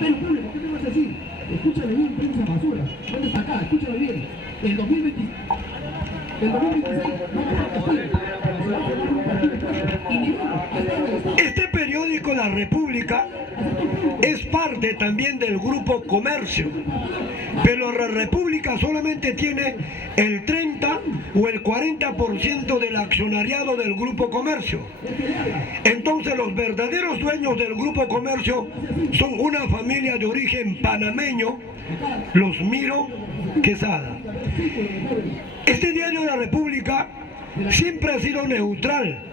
Ministerio Público, ¿qué me vas a decir? Escúchame bien, prensa basura. ¿Dónde está acá? Escúchame bien. El 2026 vamos a votar para se va a formar un partido de fuerza. Y ninguno, hasta ahora está. Este periódico La República es parte también del Grupo Comercio, pero La República solamente tiene el 30 o el 40% del accionariado del Grupo Comercio. Entonces los verdaderos dueños del Grupo Comercio son una familia de origen panameño, los Miro Quesada. Este diario La República siempre ha sido neutral,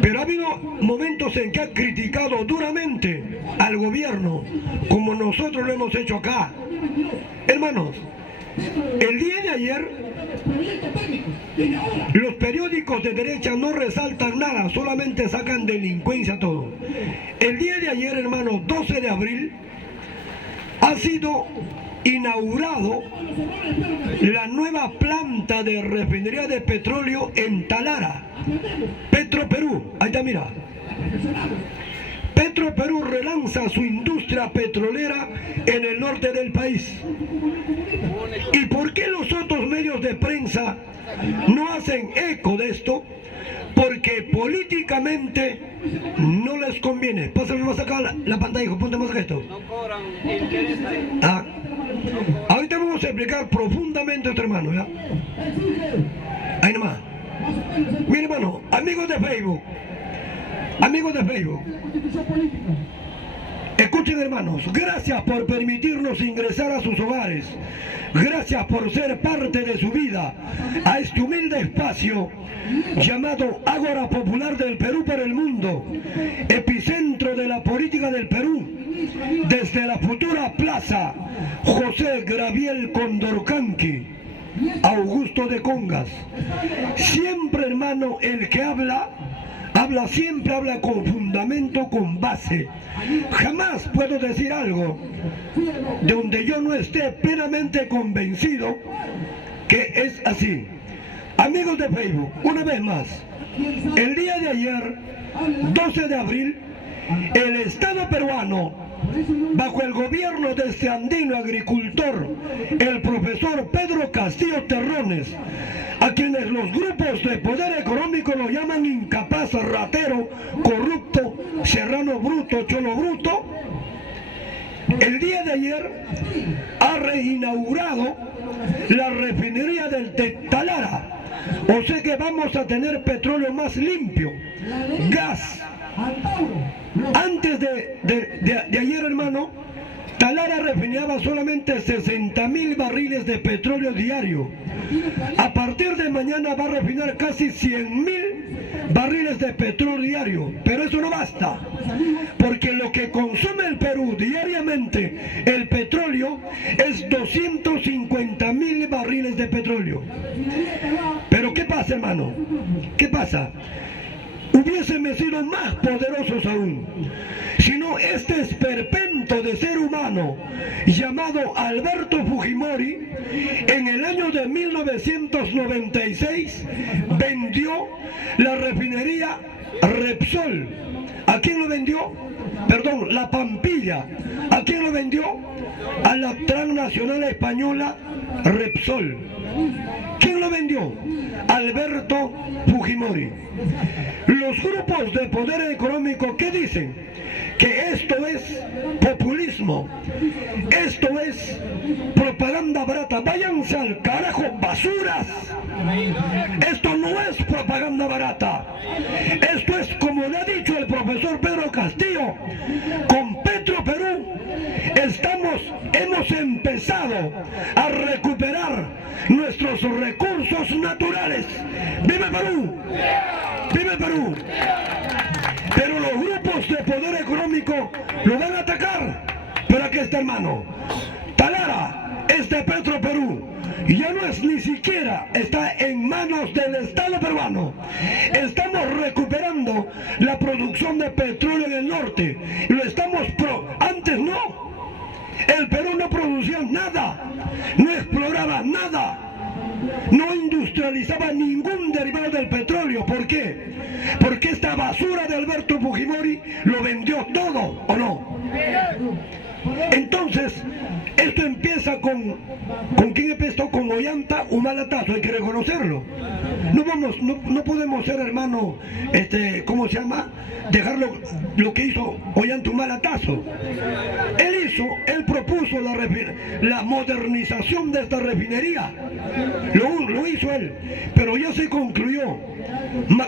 pero ha habido momentos en que ha criticado duramente al gobierno, como nosotros lo hemos hecho acá. Hermanos, el día de ayer los periódicos de derecha no resaltan nada, solamente sacan delincuencia todo. El día de ayer, hermanos, 12 de abril, ha sido inaugurado la nueva planta de refinería de petróleo en Talara. Petroperú, ahí está, mira. Petroperú relanza su industria petrolera en el norte del país. ¿Y por qué los otros medios de prensa no hacen eco de esto? Porque políticamente no les conviene. Pásame más acá la pantalla, hijo, ponte más acá esto. No cobran interés ahí. Ah. Ahorita vamos a explicar profundamente esto, hermano, ¿ya? Ahí nomás. Mire, hermano, amigos de Facebook, escuchen, hermanos, gracias por permitirnos ingresar a sus hogares, gracias por ser parte de su vida, a este humilde espacio llamado Ágora Popular del Perú para el mundo, epicentro de la política del Perú, desde la futura plaza José Graviel Condorcanqui, Augusto de Congas. Siempre, hermano, el que habla siempre habla con fundamento, con base. Jamás puedo decir algo de donde yo no esté plenamente convencido que es así. Amigos de Facebook, una vez más, el día de ayer, 12 de abril, el Estado peruano, bajo el gobierno de este andino agricultor, el profesor Pedro Castillo Terrones, a quienes los grupos de poder económico lo llaman incapaz, ratero, corrupto, serrano bruto, cholo bruto, el día de ayer ha reinaugurado la refinería del Talara. O sea que vamos a tener petróleo más limpio, gas. Antes de ayer, hermano, Talara refinaba solamente 60.000 barriles de petróleo diario. A partir de mañana va a refinar casi 100.000 barriles de petróleo diario. Pero eso no basta, porque lo que consume el Perú diariamente, el petróleo, es 250.000 barriles de petróleo. Pero ¿qué pasa, hermano? ¿Qué pasa? Hubiésemos sido más poderosos aún, sino este esperpento de ser humano llamado Alberto Fujimori en el año de 1996 vendió la refinería Repsol. ¿A quién lo vendió? Perdón, la Pampilla. ¿A quién lo vendió? A la transnacional española Repsol. ¿Quién lo vendió? Alberto Fujimori. Los grupos de poder económico, ¿qué dicen? Que esto es populismo, esto es propaganda barata. Váyanse al carajo, basuras. Esto no es propaganda barata. Esto es, como le ha dicho el profesor Pedro Castillo, con Petroperú hemos empezado a recuperar nuestros recursos naturales. ¡Vive Perú! ¡Vive Perú! Pero los grupos de poder económico lo van a atacar. Pero aquí está, hermano, Talara es de Petroperú y ya no es ni siquiera, está en manos del Estado peruano. Estamos recuperando la producción de petróleo en el norte y lo estamos antes no. El Perú no producía nada, no exploraba nada, no industrializaba ningún derivado del petróleo. ¿Por qué? Porque esta basura de Alberto Fujimori lo vendió todo, ¿o no? Entonces, esto empieza ¿con quién empezó? Con Ollanta Humala-Tazo, hay que reconocerlo. No podemos ser, hermano, ¿cómo se llama? Dejar lo que hizo Ollanta Humala-Tazo. Él propuso la modernización de esta refinería. Lo hizo él, pero ya se concluyó.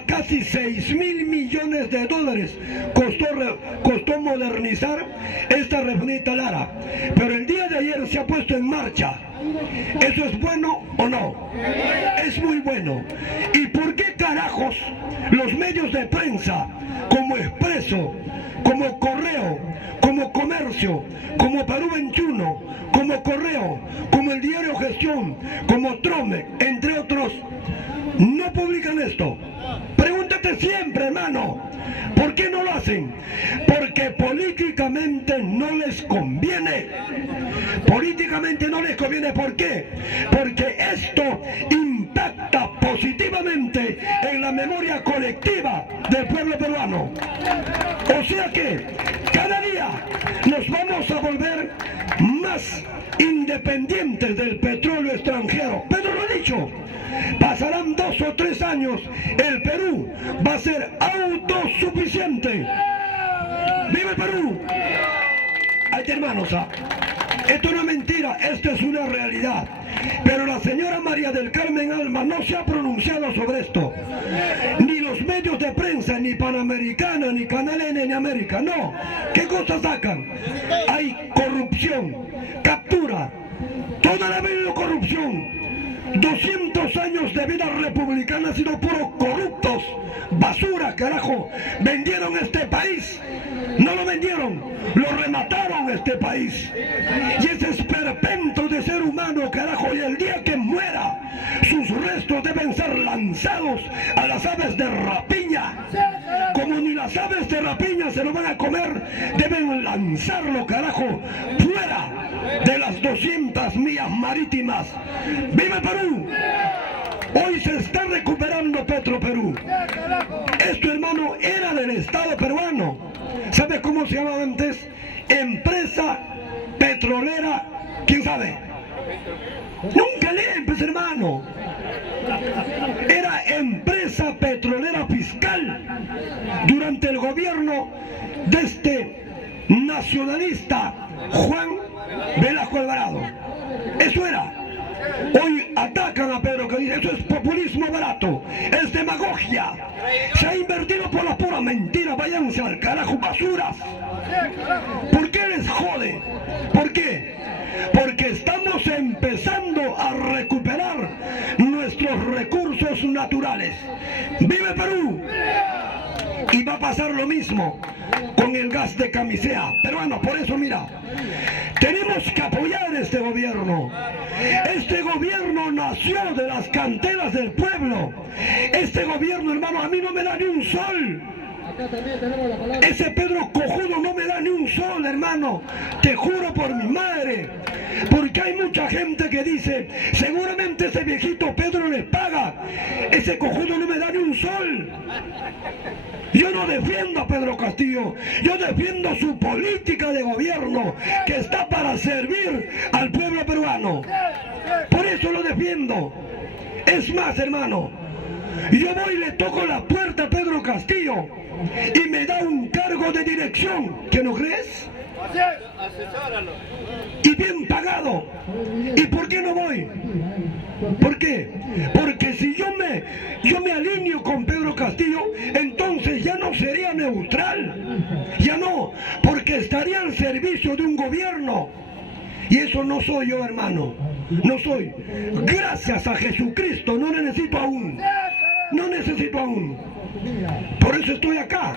Casi 6.000 millones de dólares costó modernizar esta refinería Lara. Pero el día de ayer se ha puesto en marcha. ¿Eso es bueno o no? Es muy bueno. ¿Y por qué carajos los medios de prensa, como Expreso, como Correo, como Comercio, como Perú 21, como Correo, como el diario Gestión, como Trome, entre otros, no publican esto? Pregúntate siempre, hermano, ¿por qué no lo hacen? Porque políticamente no les conviene. Políticamente no les conviene. ¿Por qué? Porque esto impacta positivamente en la memoria colectiva del pueblo peruano. O sea que cada día nos vamos a volver más independientes del petróleo extranjero. Pedro lo ha dicho. Pasarán 2 o 3 años, el Perú va a ser autosuficiente. ¡Viva el Perú! Ahí está, hermanos. Esto no es mentira, esto es una realidad. Pero la señora María del Carmen Alma no se ha pronunciado sobre esto. Ni los medios de prensa, ni Panamericana, ni Canal N, ni América. No. ¿Qué cosas sacan? Hay corrupción, captura. Toda la vida de corrupción. 200 años de vida republicana han sido puros corruptos. Basura, carajo. Vendieron este país. No lo vendieron, lo remataron este país. Y ese esperpento de ser humano, carajo, y el día que muera, sus restos deben ser lanzados a las aves de rapiña. Como ni las aves de rapiña se lo van a comer, deben lanzarlo, carajo, fuera de las 200 millas marítimas. ¡Viva Perú! Hoy se está recuperando Petroperú. Esto, hermano, era del Estado peruano. ¿Sabe cómo se llamaba antes? Empresa petrolera, ¿quién sabe? Nunca leen, pues, hermano. Era empresa petrolera fiscal durante el gobierno de este nacionalista Juan Velasco Alvarado. Eso era. Hoy atacan a Pedro, que dice, eso es populismo barato, es demagogia, se ha invertido por la pura mentira, váyanse al carajo, basuras. ¿Por qué les jode? ¿Por qué? Porque estamos empezando a recuperar nuestros recursos naturales. ¡Vive Perú! Y va a pasar lo mismo con el gas de Camisea. Peruano, por eso mira, tenemos que apoyar este gobierno. Este gobierno nació de las canteras del pueblo. Este gobierno, hermano, a mí no me da ni un sol. Ese Pedro cojudo no me da ni un sol, hermano. Te juro por mi madre. Porque hay mucha gente que dice, seguramente ese viejito Pedro le paga. Ese cojudo no me da ni un sol. Yo no defiendo a Pedro Castillo, yo defiendo su política de gobierno que está para servir al pueblo peruano. Por eso lo defiendo. Es más, hermano, yo voy y le toco la puerta a Pedro Castillo y me da un cargo de dirección, ¿qué no crees? Y bien pagado. ¿Y por qué no voy? ¿Por qué? Porque si yo me alineo con Pedro Castillo, entonces ya no sería neutral. Ya no, porque estaría al servicio de un gobierno. Y eso no soy yo, hermano. No soy. Gracias a Jesucristo no necesito aún. No necesito aún. Por eso estoy acá.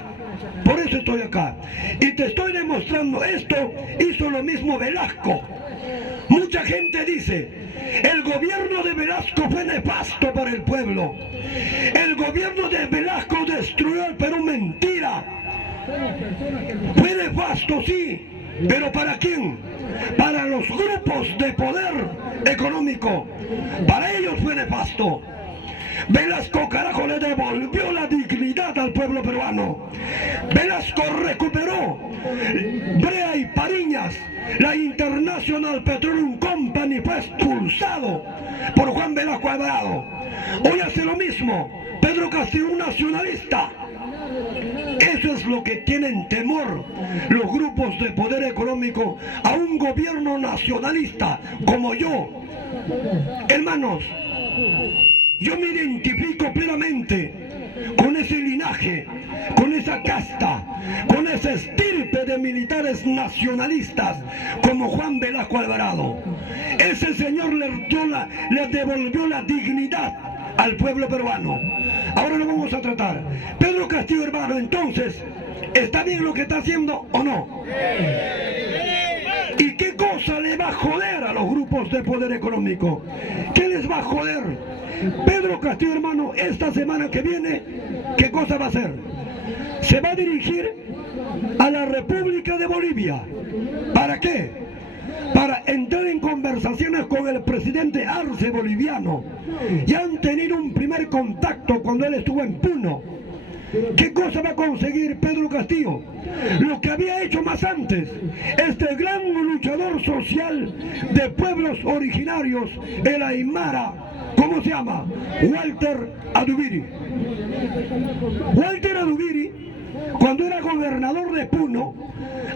Por eso estoy acá. Y te estoy demostrando esto. Hizo lo mismo Velasco. Mucha gente dice, el gobierno de Velasco fue nefasto para el pueblo. El gobierno de Velasco destruyó el Perú. Mentira. Fue nefasto, sí. ¿Pero para quién? Para los grupos de poder económico. Para ellos fue nefasto. Velasco, carajo, le devolvió la dignidad al pueblo. pueblo peruano. Velasco recuperó Brea y Pariñas. La International Petroleum Company fue expulsado por Juan Velasco Alvarado. Hoy hace lo mismo Pedro Castillo, un nacionalista. Eso es lo que tienen temor los grupos de poder económico a un gobierno nacionalista como yo. Hermanos, yo me identifico plenamente con ese linaje, con esa casta, con esa estirpe de militares nacionalistas como Juan Velasco Alvarado. Ese señor le devolvió la dignidad al pueblo peruano. Ahora lo vamos a tratar. Pedro Castillo, hermano, entonces, ¿está bien lo que está haciendo o no? ¿Y qué cosa le va a joder a los grupos de poder económico? ¿Qué les va a joder? Pedro Castillo, hermano, esta semana que viene, ¿qué cosa va a hacer? Se va a dirigir a la República de Bolivia. ¿Para qué? Para entrar en conversaciones con el presidente Arce boliviano. Ya han tenido un primer contacto cuando él estuvo en Puno. ¿Qué cosa va a conseguir Pedro Castillo? Lo que había hecho más antes. Este gran luchador social de pueblos originarios, el Aymara, ¿cómo se llama? Walter Adubiri. Walter Adubiri, cuando era gobernador de Puno,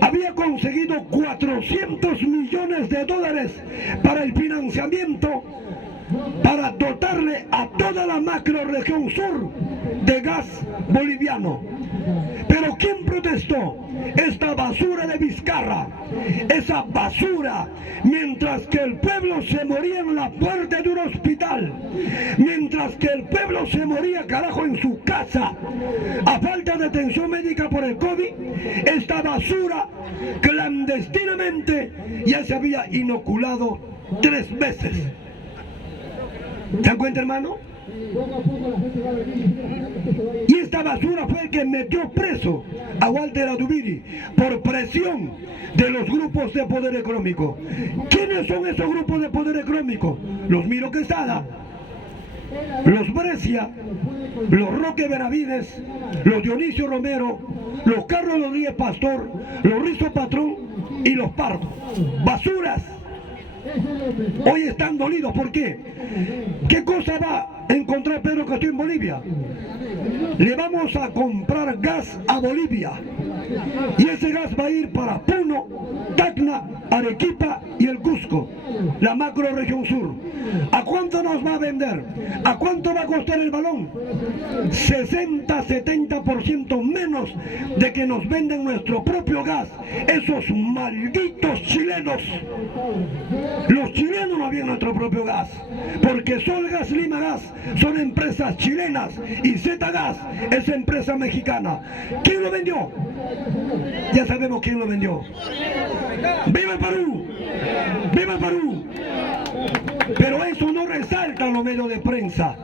había conseguido 400 millones de dólares para el financiamiento, para dotarle a toda la macroregión sur de gas boliviano. Pero ¿quién protestó? Esta basura de Vizcarra, esa basura, mientras que el pueblo se moría en la puerta de un hospital, mientras que el pueblo se moría, carajo, en su casa, a falta de atención médica por el COVID, esta basura clandestinamente ya se había inoculado 3 veces. ¿Se dan cuenta, hermano? Y esta basura fue el que metió preso a Walter Adubiri por presión de los grupos de poder económico. ¿Quiénes son esos grupos de poder económico? Los Miro Quesada, los Brescia, los Roque Benavides, los Dionisio Romero, los Carlos Rodríguez Pastor, los Rizo Patrón y los Pardo. Basuras. Hoy están dolidos. ¿Por qué? ¿Qué cosa va a encontrar Pedro Castillo en Bolivia? Le vamos a comprar gas a Bolivia. Y ese gas va a ir para Puno, Tacna, Arequipa y el Cusco, la macro región sur. ¿A cuánto nos va a vender? ¿A cuánto va a costar el balón? 60-70% menos de que nos venden nuestro propio gas. Esos malditos chilenos. Los chilenos no habían nuestro propio gas, porque Solgas, Lima Gas son empresas chilenas y Z Gas es empresa mexicana. ¿Quién lo vendió? Ya sabemos quién lo vendió. ¡Viva el Perú! ¡Viva el Perú! Pero eso no resaltan los medios de prensa,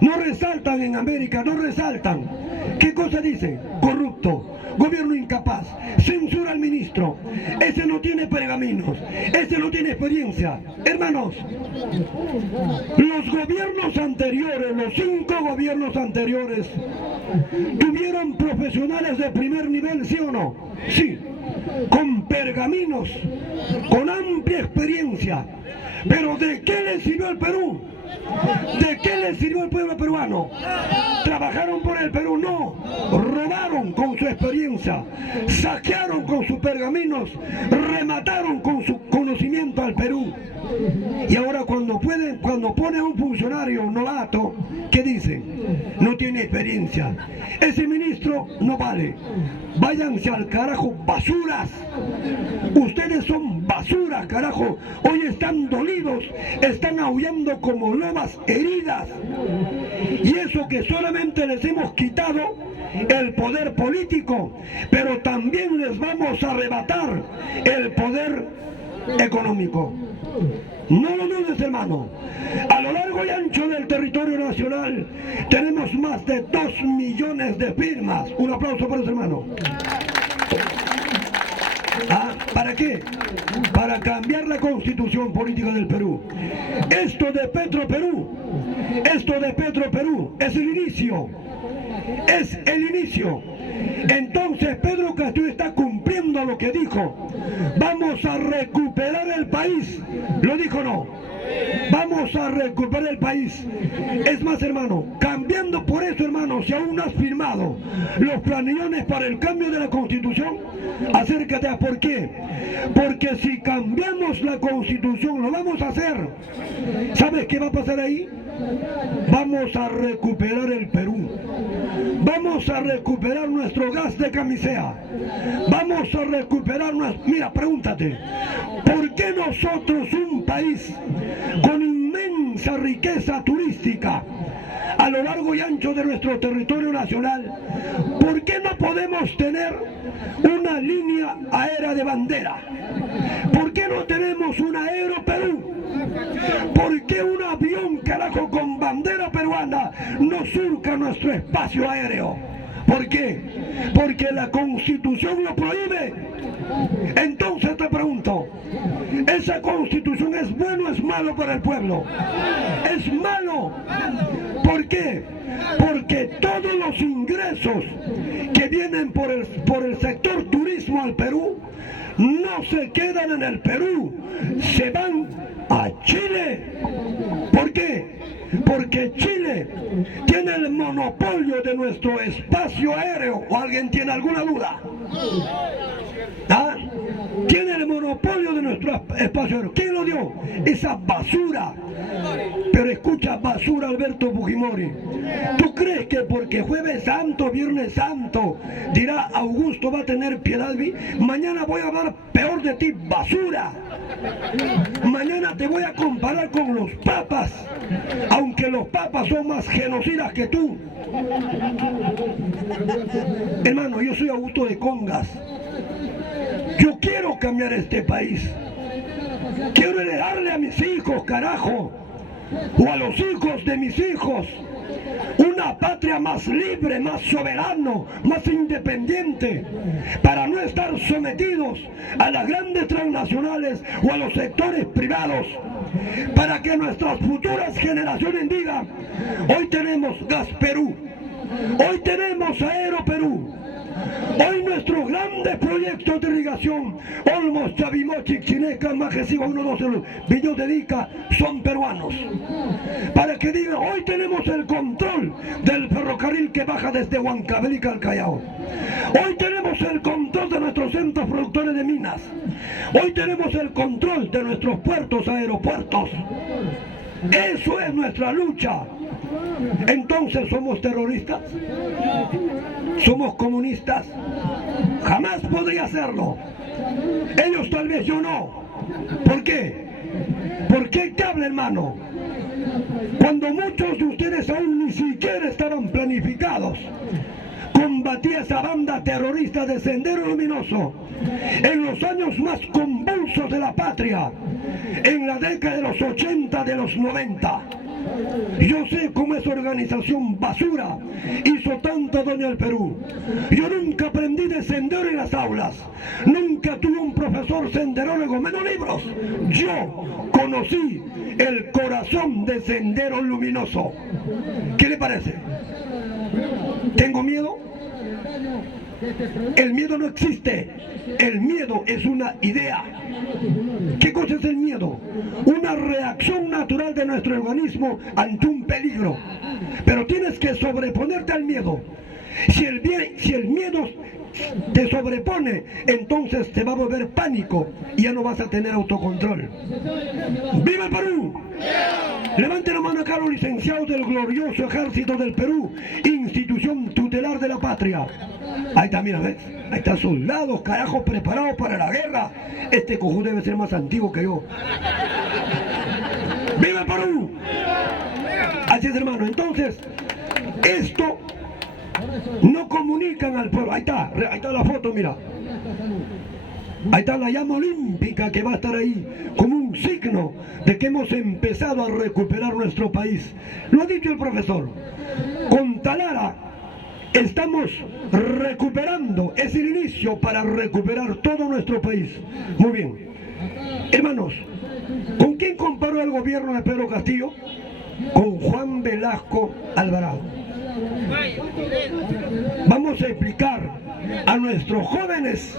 no resaltan en América, no resaltan. ¿Qué cosa dicen? Corrupto, gobierno incapaz, censura al ministro, ese no tiene pergaminos, ese no tiene experiencia. Hermanos, los gobiernos anteriores, los 5 gobiernos anteriores, tuvieron profesionales de primer nivel, ¿sí o no? Sí, con pergaminos, con amplia experiencia. Pero ¿de qué le sirvió el Perú? ¿De qué le sirvió el pueblo peruano? ¿Trabajaron por el Perú? No. Robaron con su experiencia, saquearon con sus pergaminos, remataron con su conocimiento al Perú. Y ahora cuando pone a un funcionario novato, ¿qué dicen? No tiene experiencia. Ese ministro no vale. Váyanse al carajo, basuras. Ustedes son basura, carajo. Hoy están dolidos, están aullando como lobas heridas. Y eso que solamente les hemos quitado el poder político, pero también les vamos a arrebatar el poder económico. No lo dudes, hermano. A lo largo y ancho del territorio nacional tenemos más de 2 millones de firmas. Un aplauso para ese hermano. ¿Para qué? Para cambiar la constitución política del Perú. Esto de Petro Perú es el inicio. es el inicio. Entonces Pedro Castillo está cumpliendo lo que dijo. Vamos a recuperar el país. ¿Lo dijo o no? Vamos a recuperar el país. Es más, hermano, cambiando por eso, hermano, si aún no has firmado los planillones para el cambio de la Constitución, acércate. ¿A por qué? Porque si cambiamos la Constitución, lo vamos a hacer. ¿Sabes qué va a pasar ahí? Vamos a recuperar el Perú. Vamos a recuperar nuestro gas de camisea. Vamos a recuperar nuestro... Mira, pregúntate, ¿por qué nosotros, un país con inmensa riqueza turística a lo largo y ancho de nuestro territorio nacional, por qué no podemos tener una línea aérea de bandera? ¿Por qué no tenemos un Aeroperú? ¿Por qué un avión, carajo, con bandera peruana no surca nuestro espacio aéreo? ¿Por qué? Porque la Constitución lo prohíbe. Entonces te pregunto, ¿esa Constitución es bueno o es malo para el pueblo? Es malo. ¿Por qué? Porque todos los ingresos que vienen por el sector turismo al Perú no se quedan en el Perú, se van a Chile. ¿Por qué? Porque Chile tiene el monopolio de nuestro espacio aéreo. ¿O alguien tiene alguna duda? ¿Ah? Tiene el monopolio de nuestro espacio aéreo. ¿Quién lo dio? Esa basura. Pero escucha, basura, Alberto Fujimori. ¿Tú crees que porque Jueves Santo, Viernes Santo, dirá Augusto va a tener piedad? Mañana voy a hablar peor de ti, basura. Mañana te voy a comparar con los papas, aunque los papas son más genocidas que tú. Hermano, yo soy Augusto de Congas. Yo quiero cambiar este país. Quiero heredarle a mis hijos, carajo, o a los hijos de mis hijos, una patria más libre, más soberano, más independiente, para no estar sometidos a las grandes transnacionales o a los sectores privados, para que nuestras futuras generaciones digan: hoy tenemos Gas Perú, hoy tenemos Aeroperú, hoy nuestros grandes proyectos de irrigación, Olmos, Chavimochic, Chineca, Majesiva, 1, 2, Villos de Ica, son peruanos. Para que digan: hoy tenemos el control del ferrocarril que baja desde Huancavelica al Callao. Hoy tenemos el control de nuestros centros productores de minas. Hoy tenemos el control de nuestros puertos, aeropuertos. Eso es nuestra lucha. Entonces, ¿somos terroristas? ¿Somos comunistas? Jamás podría hacerlo. Ellos tal vez, yo no. ¿Por qué? ¿Por qué te habla, hermano? Cuando muchos de ustedes aún ni siquiera estaban planificados, combatía esa banda terrorista de Sendero Luminoso en los años más convulsos de la patria, en la década de los 80, de los 90. Yo sé cómo esa organización basura hizo tanto daño al Perú. Yo nunca aprendí de sendero en las aulas. Nunca tuve un profesor senderólogo, menos libros. Yo conocí el corazón de Sendero Luminoso. ¿Qué le parece? ¿Tengo miedo? El miedo no existe. El miedo es una idea. ¿Qué cosa es el miedo? Una reacción natural de nuestro organismo ante un peligro. Pero tienes que sobreponerte al miedo. Si el miedo te sobrepone, entonces te va a volver pánico y ya no vas a tener autocontrol. ¡Viva el Perú! Levanten la mano acá los licenciados del glorioso Ejército del Perú, institución tutelar de la patria. Ahí está, mira, ¿ves? Ahí están soldados, carajos, preparados para la guerra. Este cojú debe ser más antiguo que yo. ¡Viva el Perú! Así es, hermano. Entonces, esto no comunican al pueblo. Ahí está la foto, mira. Ahí está la llama olímpica que va a estar ahí como un signo de que hemos empezado a recuperar nuestro país. Lo ha dicho el profesor. Con Talara estamos recuperando, es el inicio para recuperar todo nuestro país. Muy bien. Hermanos, ¿con quién comparó el gobierno de Pedro Castillo? Con Juan Velasco Alvarado. Vamos a explicar a nuestros jóvenes,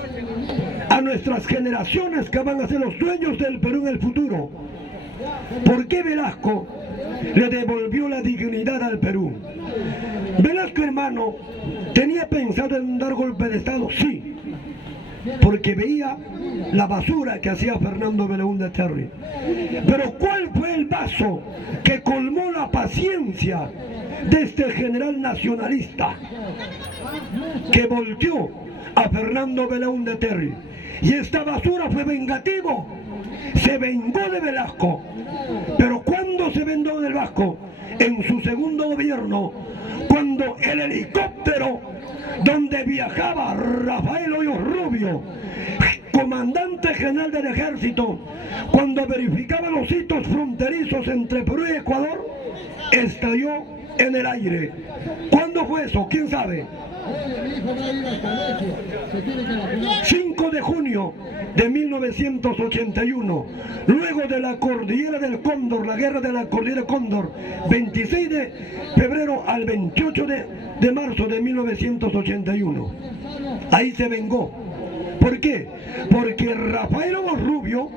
a nuestras generaciones que van a ser los dueños del Perú en el futuro, ¿por qué Velasco le devolvió la dignidad al Perú? Velasco, hermano, ¿tenía pensado en dar golpe de Estado? Sí, porque veía la basura que hacía Fernando Belaúnde Terry. Pero ¿cuál fue el vaso que colmó la paciencia de este general nacionalista que volteó a Fernando Belaúnde Terry? Y esta basura fue vengativo, se vengó de Velasco. Pero ¿cuándo se vengó de Velasco? En su segundo gobierno, cuando el helicóptero donde viajaba Rafael Hoyos Rubio, comandante general del ejército, cuando verificaba los hitos fronterizos entre Perú y Ecuador, estalló en el aire. ¿Cuándo fue eso? ¿Quién sabe? 5 de junio de 1981, luego de la cordillera del Cóndor, la guerra de la cordillera del Cóndor, 26 de febrero al 28 de marzo de 1981. Ahí se vengó. ¿Por qué? Porque Rafael Hoyos Rubio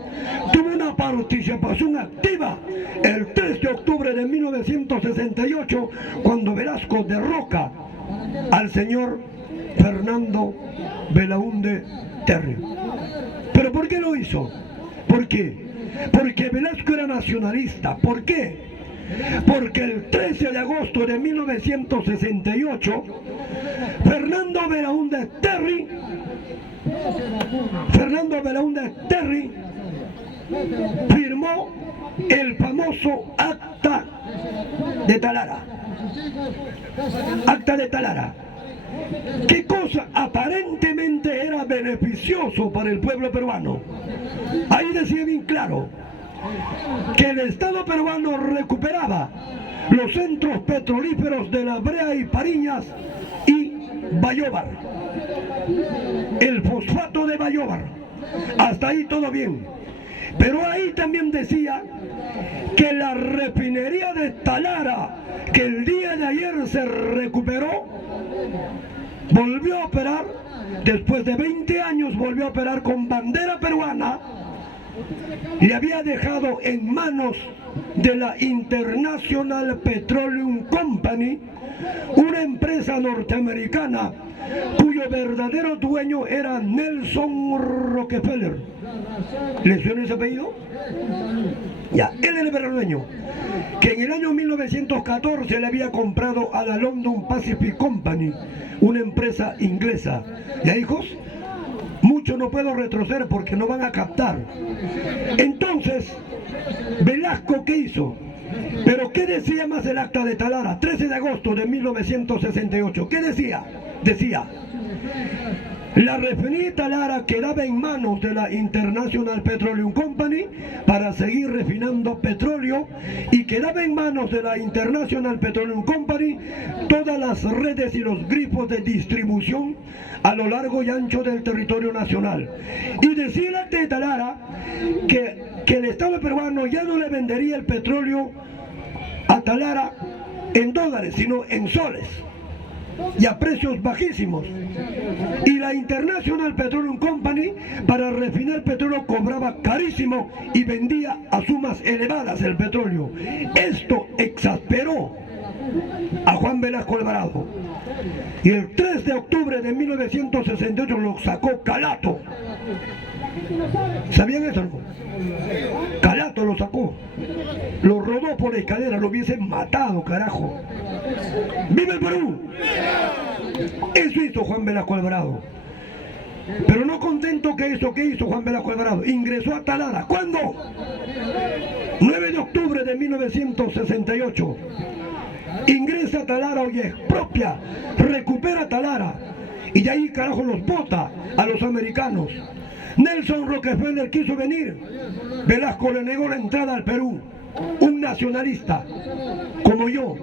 tuvo una participación activa el 3 de octubre de 1968, cuando Velasco derroca al señor Fernando Belaúnde Terry. ¿Pero por qué lo hizo? ¿Por qué? Porque Velasco era nacionalista. ¿Por qué? Porque el 13 de agosto de 1968, Fernando Belaúnde Terry firmó el famoso Acta de Talara. Acta de Talara. ¿Qué cosa aparentemente era beneficioso para el pueblo peruano? Ahí decía bien claro que el Estado peruano recuperaba los centros petrolíferos de La Brea y Pariñas y Bayóvar, el fosfato de Bayóvar. Hasta ahí todo bien. Pero ahí también decía que la refinería de Talara, que el día de ayer se recuperó, volvió a operar, después de 20 años volvió a operar con bandera peruana, y había dejado en manos de la International Petroleum Company, una empresa norteamericana cuyo verdadero dueño era Nelson Rockefeller. ¿Le suena ese apellido? Ya, él era el verdadero dueño, que en el año 1914 le había comprado a la London Pacific Company, una empresa inglesa. ¿Ya, hijos? Mucho no puedo retroceder porque no van a captar. Entonces, Velasco, ¿qué hizo? ¿Pero qué decía más el Acta de Talara? 13 de agosto de 1968. ¿Qué decía? Decía: la refinería Talara quedaba en manos de la International Petroleum Company para seguir refinando petróleo, y quedaba en manos de la International Petroleum Company todas las redes y los grifos de distribución a lo largo y ancho del territorio nacional. Y decía el Acta de Talara que el Estado peruano ya no le vendería el petróleo a Talara en dólares, sino en soles, y a precios bajísimos. Y la International Petroleum Company, para refinar petróleo, cobraba carísimo y vendía a sumas elevadas el petróleo. Esto exasperó a Juan Velasco Alvarado, y el 3 de octubre de 1968 lo sacó Calato. ¿Sabían eso, no? Calato lo sacó, lo rodó por la escalera, lo hubiesen matado, carajo. ¡Viva el Perú! Eso hizo Juan Velasco Alvarado. Pero no contento que eso, ¿qué hizo Juan Velasco Alvarado? Ingresó a Talara. ¿Cuándo? 9 de octubre de 1968. Ingresa a Talara, oye, expropia, recupera Talara, y de ahí, carajo, los bota a los americanos. Nelson Rockefeller quiso venir, Velasco le negó la entrada al Perú. Un nacionalista como yo.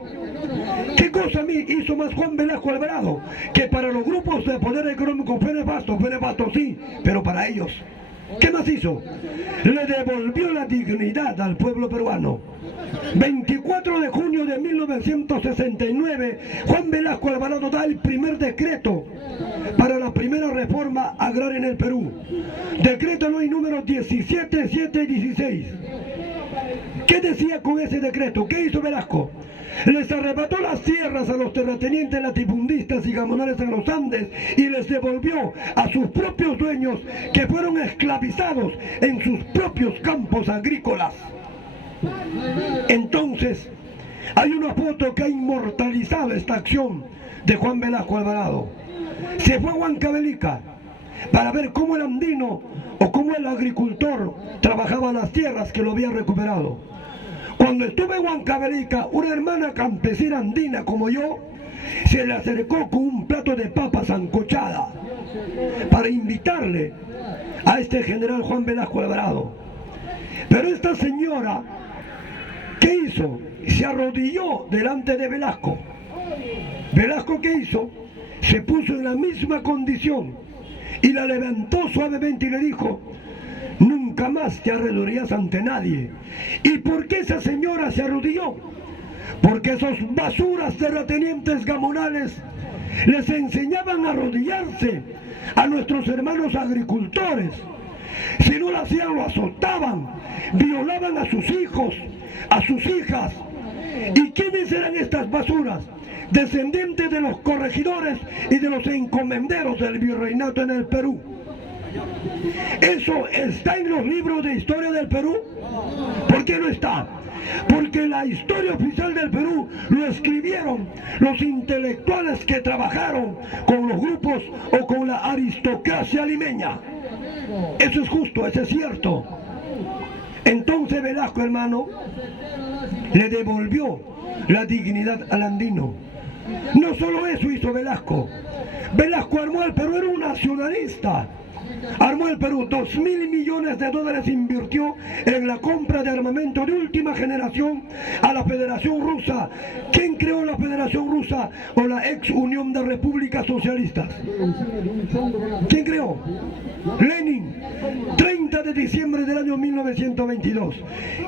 ¿Qué cosa a mí hizo más Juan Velasco Alvarado? Que para los grupos de poder económico fue nefasto sí, pero para ellos ¿Qué más hizo? Le devolvió la dignidad al pueblo peruano. 24 de junio de 1969, Juan Velasco Alvarado da el primer decreto para la primera reforma agraria en el Perú. Decreto ley número 17716. ¿Qué decía con ese decreto? ¿Qué hizo Velasco? Les arrebató las tierras a los terratenientes latifundistas y gamonales en los Andes y les devolvió a sus propios dueños, que fueron esclavizados en sus propios campos agrícolas. Entonces, hay una foto que ha inmortalizado esta acción de Juan Velasco Alvarado. Se fue a Huancavelica para ver cómo el andino o cómo el agricultor trabajaba las tierras que lo había recuperado. Cuando estuve en Huancavelica, una hermana campesina andina como yo se le acercó con un plato de papa sancochada para invitarle a este general Juan Velasco Alvarado. Pero esta señora, ¿qué hizo? Se arrodilló delante de Velasco. Velasco, ¿qué hizo? Se puso en la misma condición y la levantó suavemente y le dijo: nunca más te arrodillarías ante nadie. ¿Y por qué esa señora se arrodilló? Porque esos basuras terratenientes gamonales les enseñaban a arrodillarse a nuestros hermanos agricultores. Si no lo hacían, lo azotaban, violaban a sus hijos, a sus hijas. ¿Y quiénes eran estas basuras? Descendientes de los corregidores y de los encomenderos del virreinato en el Perú. ¿Eso está en los libros de historia del Perú? ¿Por qué no está? Porque la historia oficial del Perú lo escribieron los intelectuales que trabajaron con los grupos o con la aristocracia limeña. Eso es justo, eso es cierto. Entonces Velasco, hermano, le devolvió la dignidad al andino. No solo eso hizo Velasco. Velasco armó el Perú, era un nacionalista. Armó el Perú, 2.000 millones de dólares invirtió en la compra de armamento de última generación a la Federación Rusa. ¿Quién creó la Federación Rusa o la ex Unión de Repúblicas Socialistas? ¿Quién creó? Lenin, 30 de diciembre del año 1922.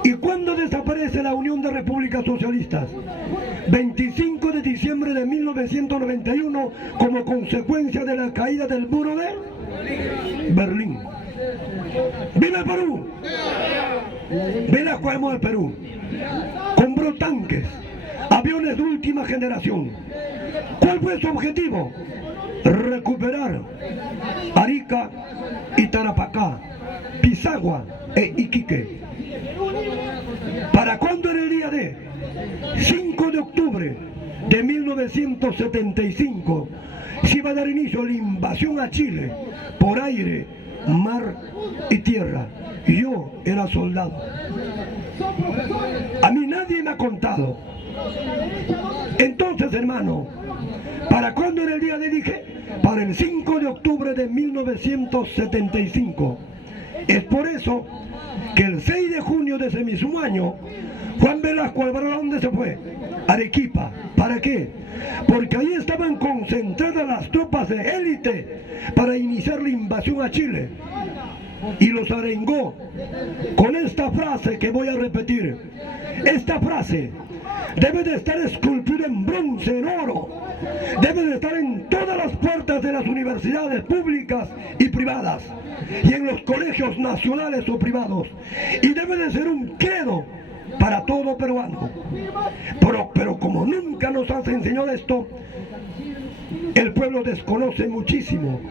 ¿Y cuándo desaparece la Unión de Repúblicas Socialistas? 25 de diciembre de 1991, como consecuencia de la caída del muro de Berlín. ¡Viva el Perú! Velasco armó el Perú. Compró tanques, aviones de última generación. ¿Cuál fue su objetivo? Recuperar Arica y Tarapacá, Pisagua e Iquique. ¿Para cuándo era el día de? 5 de octubre de 1975 se iba a dar inicio a la invasión a Chile por aire, mar y tierra. Yo era soldado. A mí nadie me ha contado. Entonces, hermano, ¿para cuándo era el día de? Dije, para el 5 de octubre de 1975. Es por eso que el 6 de junio de ese mismo año, Juan Velasco Alvarado, ¿a dónde se fue? Arequipa. ¿Para qué? Porque ahí estaban concentradas las tropas de élite para iniciar la invasión a Chile. Y los arengó con esta frase que voy a repetir. Esta frase debe de estar esculpida en bronce, en oro. Debe de estar en todas las puertas de las universidades públicas y privadas, y en los colegios nacionales o privados. Y debe de ser un credo para todo peruano. Pero como nunca nos has enseñado esto, el pueblo desconoce muchísimo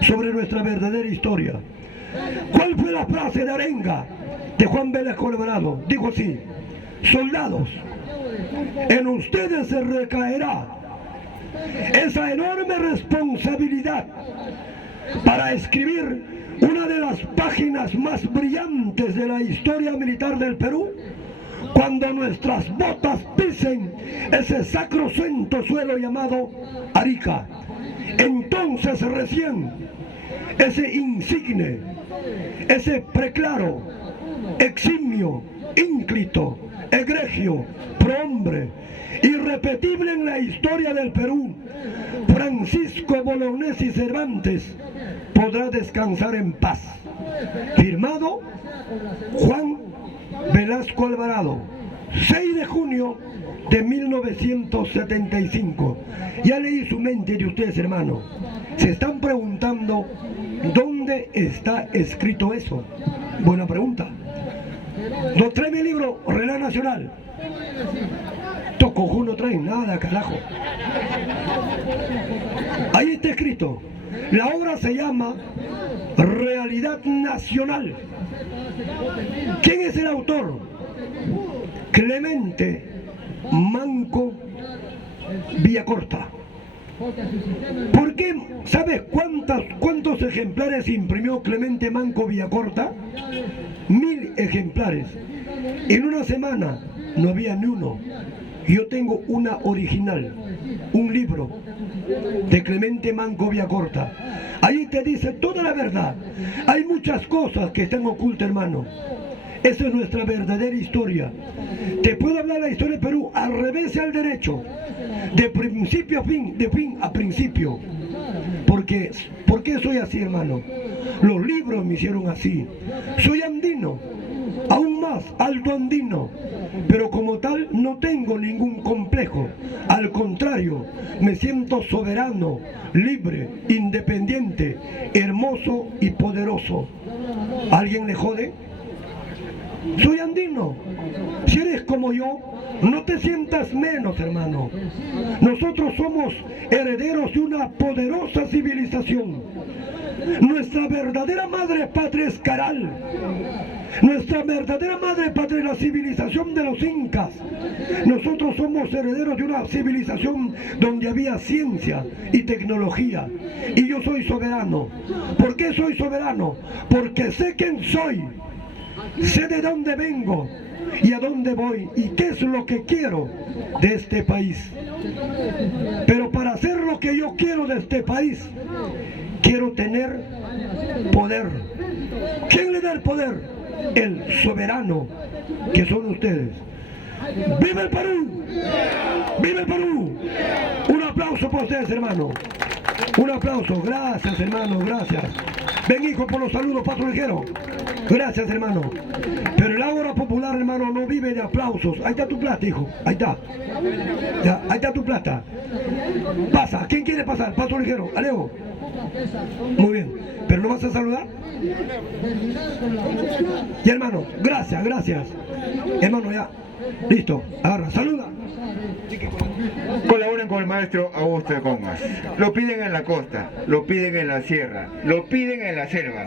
sobre nuestra verdadera historia. ¿Cuál fue la frase de arenga de Juan Velasco Alvarado? Dijo así: soldados, en ustedes se recaerá esa enorme responsabilidad para escribir una de las páginas más brillantes de la historia militar del Perú, cuando nuestras botas pisen ese sacrosanto suelo llamado Arica. Entonces recién ese insigne, ese preclaro, eximio ínclito, egregio, prohombre, irrepetible en la historia del Perú, Francisco Bolognesi Cervantes, podrá descansar en paz. Firmado Juan Velasco Alvarado, 6 de junio de 1975. Ya leí su mente de ustedes, hermano. Se están preguntando dónde está escrito eso. Buena pregunta. No trae mi libro, Reloj Nacional. Toco, no trae nada, carajo. Ahí está escrito. La obra se llama Realidad Nacional. ¿Quién es el autor? Clemente Manco Villacorta. ¿Por qué? ¿Sabes cuántos ejemplares imprimió Clemente Manco Villacorta? 1000 ejemplares. En una semana no había ni uno. Yo tengo una original, un libro de Clemente Manco Villacorta. Ahí te dice toda la verdad. Hay muchas cosas que están ocultas, hermano. Esa es nuestra verdadera historia. Te puedo hablar de la historia de Perú al revés y al derecho, de principio a fin, de fin a principio. ¿Por qué soy así, hermano? Los libros me hicieron así. Soy andino, aún más alto andino, pero como tal no tengo ningún complejo. Al contrario, me siento soberano, libre, independiente, hermoso y poderoso. ¿Alguien le jode? Soy andino. Si eres como yo, no te sientas menos, hermano. Nosotros somos herederos de una poderosa civilización. Nuestra verdadera madre patria es Caral. Nuestra verdadera madre patria es la civilización de los incas. Nosotros somos herederos de una civilización donde había ciencia y tecnología. Y yo soy soberano. ¿Por qué soy soberano? Porque sé quién soy. Sé de dónde vengo y a dónde voy y qué es lo que quiero de este país. Pero para hacer lo que yo quiero de este país, quiero tener poder. ¿Quién le da el poder? El soberano, que son ustedes. ¡Viva el Perú! ¡Viva el Perú! Un aplauso por ustedes, hermano. Un aplauso. Gracias, hermano, gracias. Ven, hijo, por los saludos, Paso Ligero. Gracias, hermano. Pero el Ágora Popular, hermano, no vive de aplausos. Ahí está tu plata, hijo. Ahí está. Ya, ahí está tu plata. Pasa. ¿Quién quiere pasar? Paso Ligero. Alejo. Muy bien. ¿Pero no vas a saludar? Y hermano, gracias, gracias. Hermano, ya. Listo. Agarra. Saluda. Colaboren con el maestro Augusto de Congas. Lo piden en la costa, lo piden en la sierra, lo piden en la selva.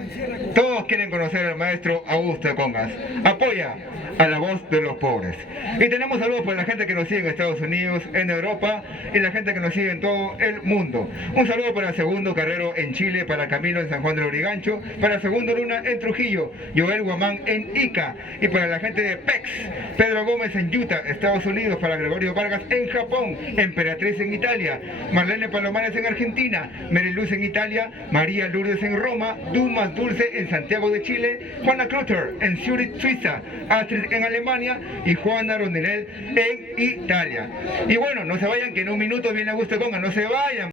Todos quieren conocer al maestro Augusto de Congas. Apoya a la voz de los pobres. Y tenemos saludos para la gente que nos sigue en Estados Unidos, en Europa y la gente que nos sigue en todo el mundo. Un saludo para Segundo Carrero en Chile, para Camilo en San Juan del Lurigancho, para Segundo Luna en Trujillo, Joel Guamán en Ica y para la gente de PEX, Pedro Gómez en Utah, Estados Unidos, para Gregorio Vargas en Japón, Emperatriz en Italia, Marlene Palomares en Argentina, Meriluz en Italia, María Lourdes en Roma, Dumas Dulce en Santiago de Chile, Juana Klutter en Zurich, Suiza, Astrid en Alemania y Juana Rondelel en Italia. Y bueno, no se vayan, que en un minuto viene Augusto de Congas, no se vayan.